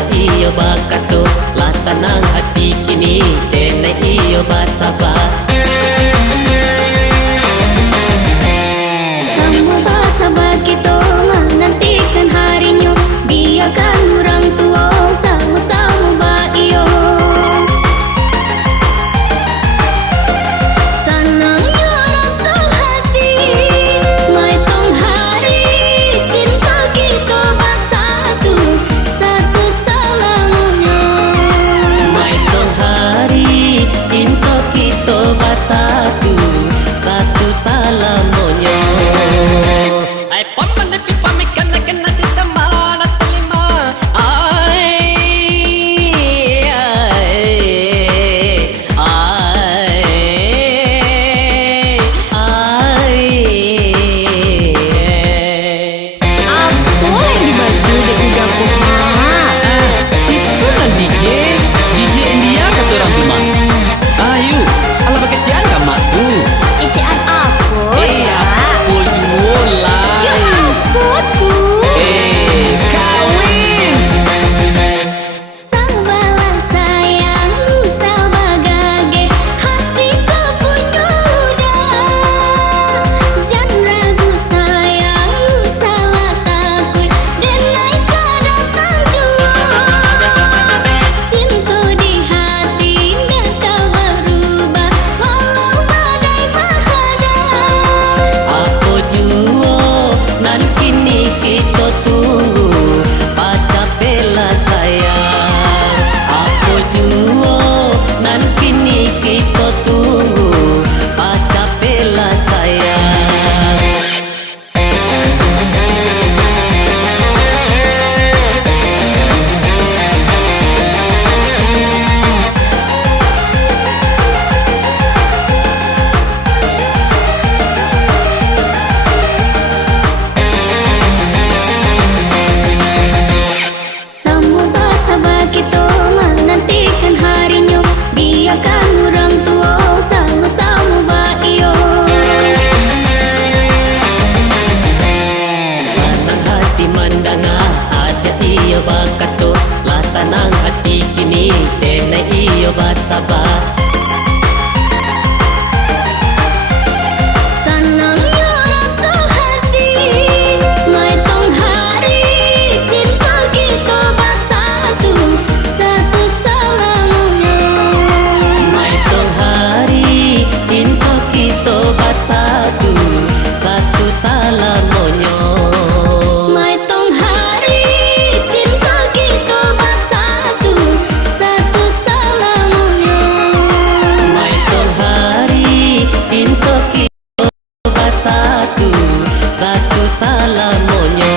ada iyo bakato latanang hati kini denai iyo basaba. Sama basaba kita menantikan harinya, biarkan orang tua sama-sama baio. Senangnya rasa hati, mai tong hari cinta kita bersatu, satu salamnya. Mai tong hari cinta kita bersatu, satu salamonyo. Ay pamanipit pamikan na kena kita mana terima. Apa yang dibaca di udah Itu kan DJ India kata orang tu mah. Ayo, ala pakai cian kamu tu. Ician aku ya. Aku jualan. Ya aku tuh. Kawin. Sabalah sayang, sabagage hatiku punyuda. Jangan ragu sayang, salah takut denai kadatang jua. Cinta di hati tak berubah walau badai menghadap. Aku juo nan kini kita tunggu paca bela sayang. Aku juo nan kini kita tunggu paca bela sayang. Semoga sabar kita menantikan harinya, biarkan orang tua sama-sama baio. Sanang hati mandanga ada iyo bakato latanang hati kini denai iyo basaba. Senangnya rasa hati, mai tong hari cinta kita bersatu, satu salamnya. Mai tong hari cinta kita bersatu, satu salamonyo. Mai tong hari cinta kita bersatu, satu salamnya. Mai tong hari cinta kita bersatu, satu salamonyo.